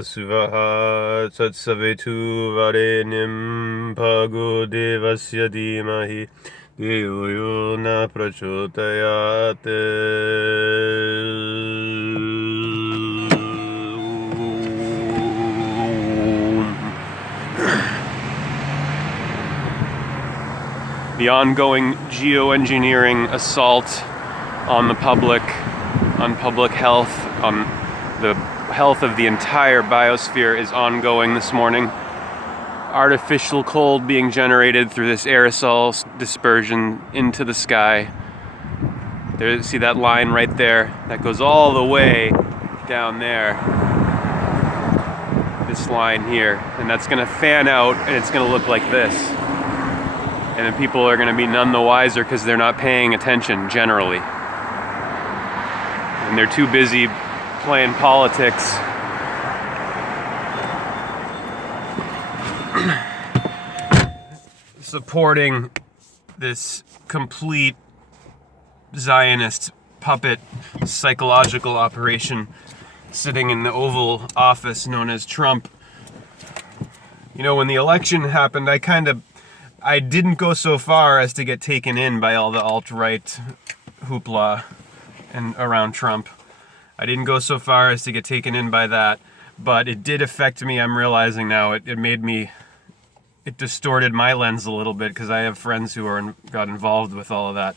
Suvaha Tatsavetu Varenyam Pago Devasya Dhimahi Dhiyo Yo Na Prachodayate. The ongoing geoengineering assault on public health, on the health of the entire biosphere is ongoing this morning. Artificial cold being generated through this aerosol dispersion into the sky. There, see that line right there? That goes all the way down there. This line here. And that's going to fan out and it's going to look like this. And then people are going to be none the wiser because they're not paying attention generally. And they're too busy playing politics. Supporting this complete Zionist puppet psychological operation sitting in the Oval Office known as Trump. You know, when the election happened, I didn't go so far as to get taken in by all the alt-right hoopla and around Trump. I didn't go so far as to get taken in by that, but it did affect me. I'm realizing now it distorted my lens a little bit because I have friends who got involved with all of that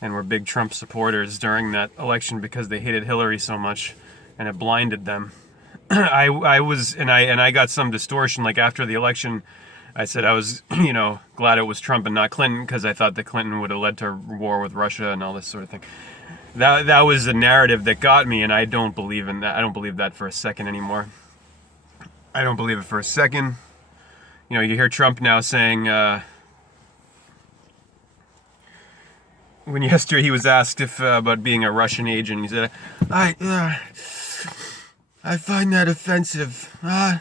and were big Trump supporters during that election because they hated Hillary so much, and it blinded them. I got some distortion. Like after the election, I said I was, glad it was Trump and not Clinton because I thought that Clinton would have led to war with Russia and all this sort of thing. That was the narrative that got me, and I don't believe in that. I don't believe that for a second anymore. I don't believe it for a second. You hear Trump now saying, when yesterday he was asked about being a Russian agent, he said, I find that offensive. I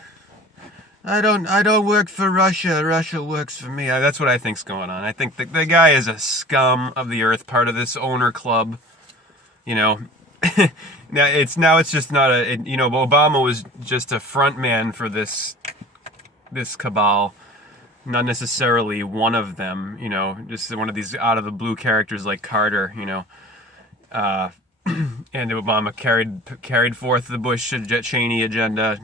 don't work for Russia. Russia works for me. That's what I think's going on. I think the guy is a scum of the earth, part of this owner club. Now it's just not Obama was just a front man for this cabal, not necessarily one of them, just one of these out of the blue characters like Carter, and Obama carried forth the Bush Cheney agenda,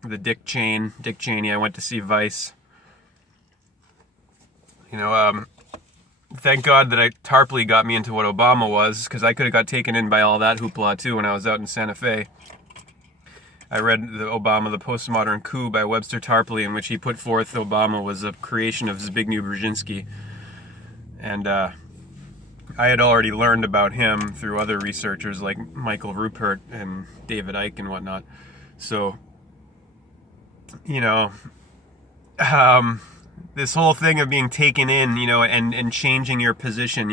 the Dick Cheney. I went to see Vice. Thank God that Tarpley got me into what Obama was, because I could have got taken in by all that hoopla too when I was out in Santa Fe. I read the Obama, The Postmodern Coup by Webster Tarpley, in which he put forth Obama was a creation of Zbigniew Brzezinski. And I had already learned about him through other researchers like Michael Rupert and David Icke and whatnot. So, this whole thing of being taken in, and changing your position,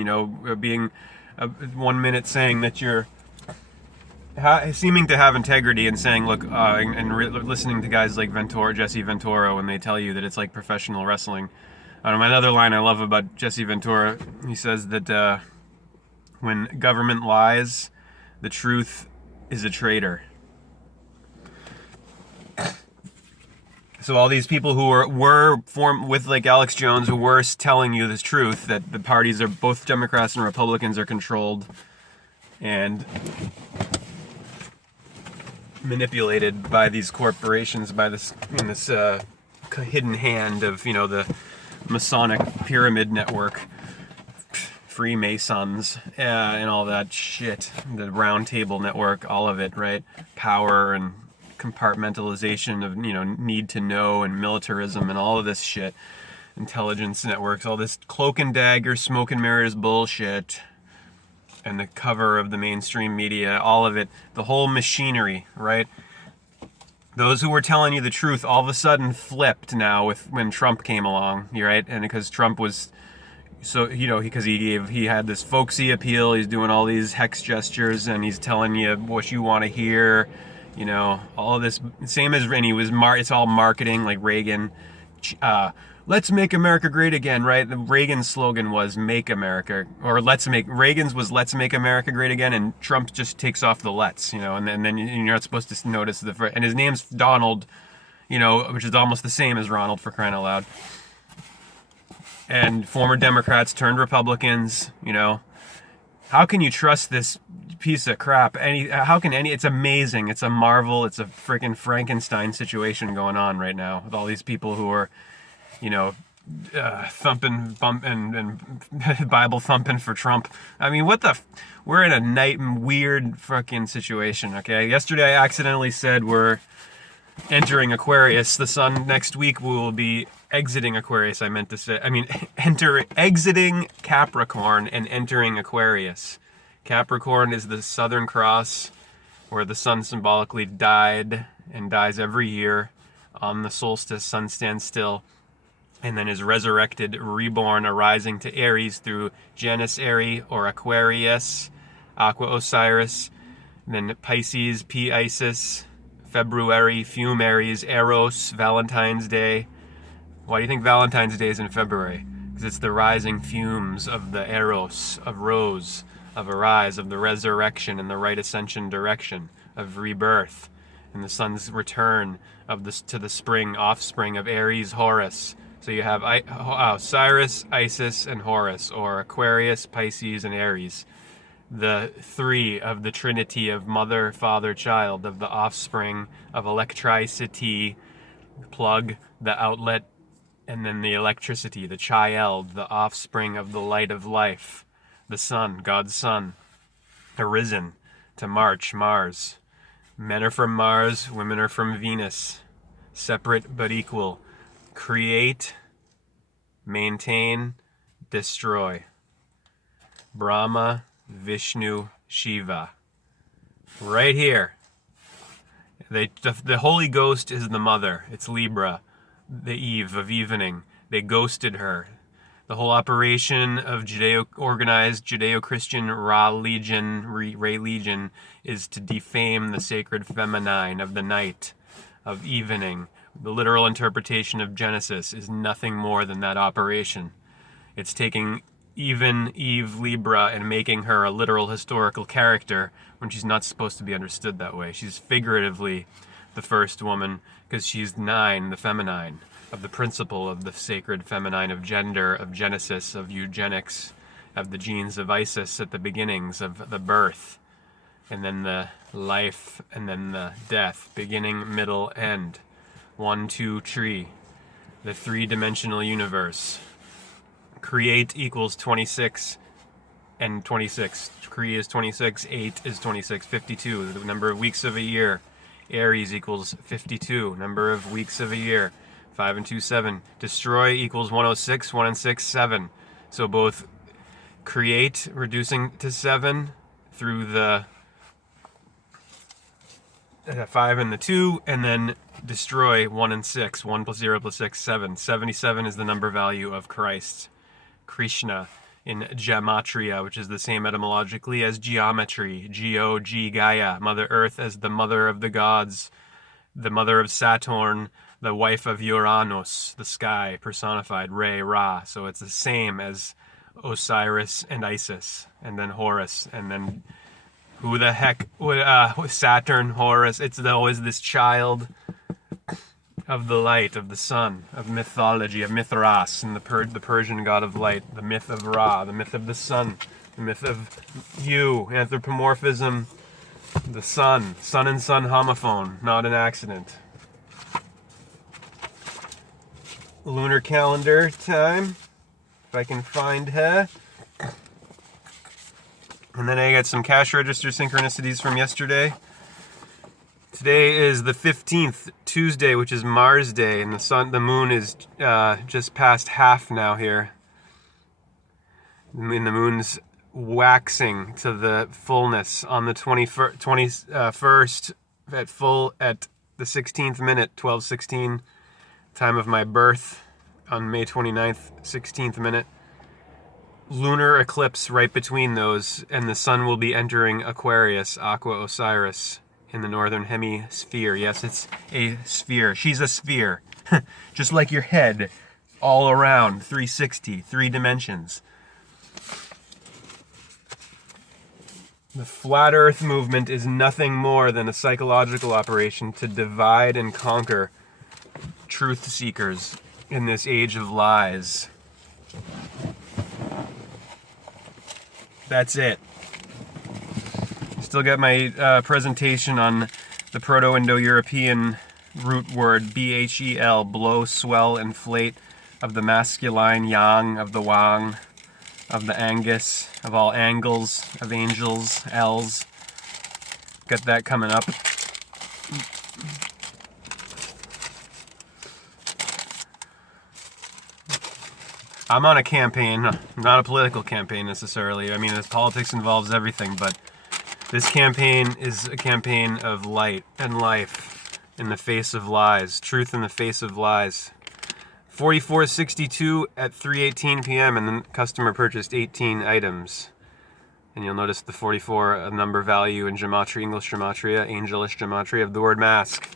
being 1 minute saying that you're seeming to have integrity and saying, look, listening to guys like Jesse Ventura when they tell you that it's like professional wrestling. Another line I love about Jesse Ventura, he says that when government lies, the truth is a traitor. So all these people who were formed with like Alex Jones, who were telling you the truth, that the parties are both Democrats and Republicans are controlled and manipulated by these corporations, by this hidden hand of the Masonic pyramid network, Freemasons, and all that shit, the Round Table Network, all of it, right? Power and compartmentalization of need to know and militarism and all of this shit, intelligence networks, all this cloak and dagger, smoke and mirrors bullshit, and the cover of the mainstream media, all of it, the whole machinery, right? Those who were telling you the truth all of a sudden flipped now when Trump came along, right? And because Trump was so, because he had this folksy appeal, he's doing all these hex gestures and he's telling you what you want to hear. All of this, same as, and it's all marketing, like Reagan, let's make America great again, right? Reagan's slogan was "Make America," or Reagan's was "Let's make America great again," and Trump just takes off the "let's," and then you're not supposed to notice and his name's Donald, which is almost the same as Ronald, for crying out loud. And former Democrats turned Republicans, How can you trust this piece of crap? It's amazing. It's a marvel. It's a freaking Frankenstein situation going on right now with all these people who are, thumping, and Bible thumping for Trump. I mean, we're in a weird fucking situation, okay? Yesterday I accidentally said we're entering Aquarius. The sun next week we will be exiting Aquarius, exiting Capricorn and entering Aquarius. Capricorn is the Southern Cross, where the sun symbolically died and dies every year on the solstice. Sun stands still and then is resurrected, reborn, arising to Aries through Janus Aries or Aquarius, Aqua Osiris, then Pisces, P Isis, February, Fume Aries, Eros, Valentine's Day. Why do you think Valentine's Day is in February? Because it's the rising fumes of the Eros, of Rose, of Arise, of the resurrection and the right ascension direction, of rebirth, and the sun's return to the spring, offspring of Aries, Horus. So you have Osiris, Isis, and Horus, or Aquarius, Pisces, and Aries. The three of the trinity of mother, father, child, of the offspring of electricity, plug, the outlet, and then the electricity, the child, the offspring of the light of life, the sun, God's son, arisen to Mars. Men are from Mars, women are from Venus, separate but equal. Create, maintain, destroy. Brahma, Vishnu, Shiva. Right here. The Holy Ghost is the mother. It's LibRa, the eve of evening. They ghosted her. The whole operation of organized Judeo-Christian religion is to defame the sacred feminine of the night, of evening. The literal interpretation of Genesis is nothing more than that operation. It's taking even Eve LibRa and making her a literal historical character when she's not supposed to be understood that way. She's figuratively the first woman because she's 9, the feminine, of the principle of the sacred feminine of gender, of Genesis, of eugenics, of the genes of Isis at the beginnings of the birth, and then the life, and then the death, beginning, middle, end. 1, 2, tree, the three-dimensional universe. Create equals 26 and 26. Cree is 26, 8 is 26, 52, the number of weeks of a year. Aries equals 52, number of weeks of a year. 5 and 2, 7. Destroy equals 106, 1 and 6, 7. So both create, reducing to 7 through the 5 and the 2, and then destroy 1 and 6. 1 plus 0 plus 6, 7. 77 is the number value of Christ. Krishna in gematria, which is the same etymologically as geometry. G Gaia, Mother Earth as the mother of the gods, the mother of Saturn, the wife of Uranus, the sky personified, Ra. So it's the same as Osiris and Isis, and then Horus, and then who the heck would Saturn, Horus? It's always this child of the light, of the sun, of mythology, of Mithras, and the Persian god of light, the myth of Ra, the myth of the sun, the myth of anthropomorphism, the sun and sun homophone, not an accident. Lunar calendar time, if I can find her. And then I got some cash register synchronicities from yesterday. Today is the 15th, Tuesday, which is Mars Day, and the moon is just past half now here. And the moon's waxing to the fullness on the 21st at the 16th minute, 12:16, time of my birth on May 29th, 16th minute. Lunar eclipse right between those, and the sun will be entering Aquarius, Aqua Osiris, in the northern hemisphere. Yes, it's a sphere. She's a sphere. Just like your head. all around, 360, 3 dimensions. The flat earth movement is nothing more than a psychological operation to divide and conquer truth seekers in this age of lies. That's it. Still got my presentation on the Proto-Indo-European root word B-H-E-L, blow, swell, inflate, of the masculine yang, of the wang, of the angus, of all angles, of angels, L's. Got that coming up. I'm on a campaign, not a political campaign necessarily. I mean, this politics involves everything, but this campaign is a campaign of light and life in the face of lies, truth in the face of lies. 44.62 at 3:18 p.m. and the customer purchased 18 items. And you'll notice the 44 a number value in gematria, English gematria, angelish gematria of the word mask.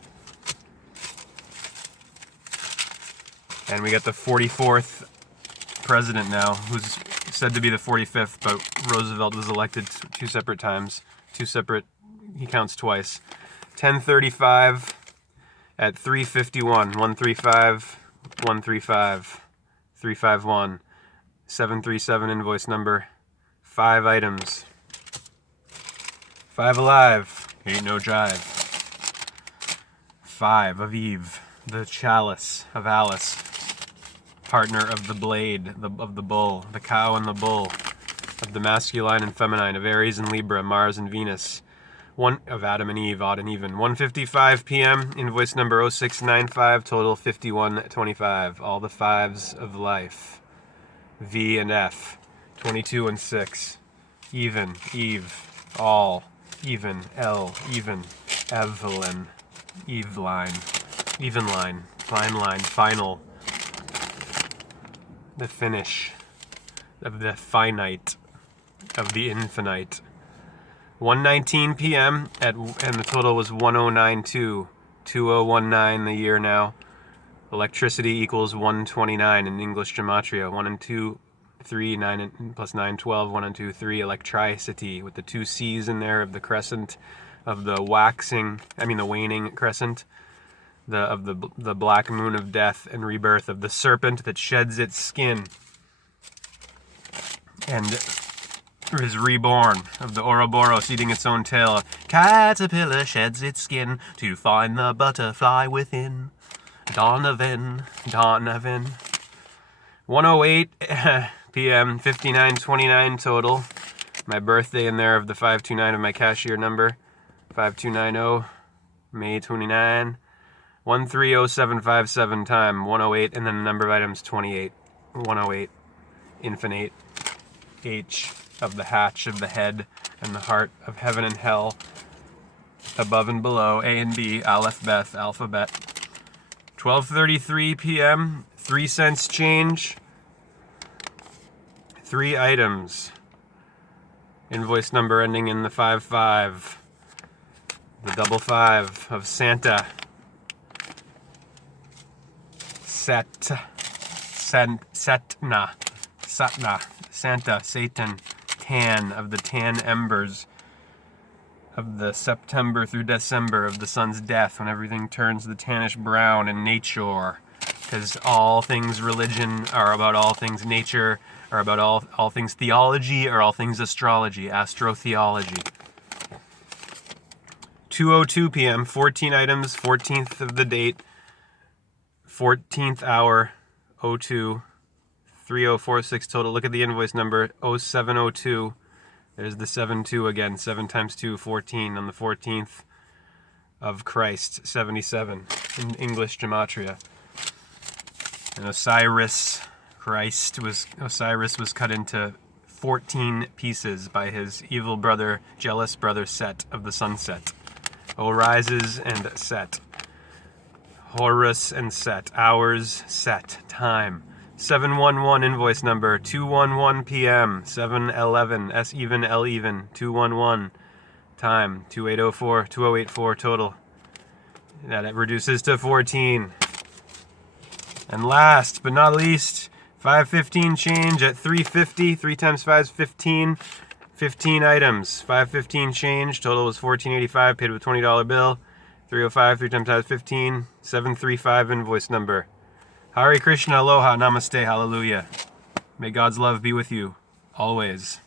And we got the 44th president now, who's said to be the 45th, but Roosevelt was elected 2 separate times. He counts twice. 10:35 at 3:51, 135, 135, 351, 737 invoice number, 5 items. 5 alive, ain't no jive. 5 of Eve, the chalice of Alice, partner of the blade, of the bull, the cow and the bull, of the masculine and feminine, of Aries and Libra, Mars and Venus, one of Adam and Eve, odd and even. 1:55 p.m. invoice number 0695, total 5125. All the 5s of life. V and F, 22 and 6. Even, Eve, all, even, L, even, Evelyn, Eveline, even line, fine line, final. The finish of the finite, of the infinite. 1:19 p.m. and the total was 1092, 2019 the year now. Electricity equals 129 in English gematria. 1 and 2, 3, 9 and plus 9, 12, 1 and 2, 3. Electricity with the 2 C's in there of the crescent, of the waning crescent. Of the black moon of death and rebirth, of the serpent that sheds its skin and is reborn, of the Ouroboros eating its own tail. Caterpillar sheds its skin to find the butterfly within. Donovan. 1:08 p.m. 5929 total. My birthday in there of the 529 of my cashier number, 5290, May 29. 130757 time, 108, and then the number of items 28. 108, infinite, H of the hatch of the head and the heart of heaven and hell, above and below, A and B, Aleph, Beth, alphabet. 12:33 p.m., 3 cents change, 3 items. Invoice number ending in the 55, the double 5 of Santa. Satna, Santa, Satan, tan, of the tan embers, of the September through December, of the sun's death, when everything turns the tannish brown in nature, because all things religion are about all things nature, are about all things theology, or all things astrology, astrotheology. 2:02 p.m., 14 items, 14th of the date, 14th hour, 02, 3046 total. Look at the invoice number, 0702. There's the 72 again, 7 times 2, 14 on the 14th of Christ, 77 in English gematria. And Osiris was cut into 14 pieces by his evil brother, jealous brother Set of the sunset. Orises and Set. Horus and Set, hours, Set, time. 711 invoice number, 2:11 p.m., 7:11, S even, L even, 2:11, time, 2804, 2084 total. That it reduces to 14. And last but not least, 515 change at 350. 3 times 5 is 15. 15 items. 515 change. Total was $14.85. Paid with a $20 bill. 305. 3 times 5 is 15. 735 invoice number. Hare Krishna, aloha, namaste, hallelujah. May God's love be with you always.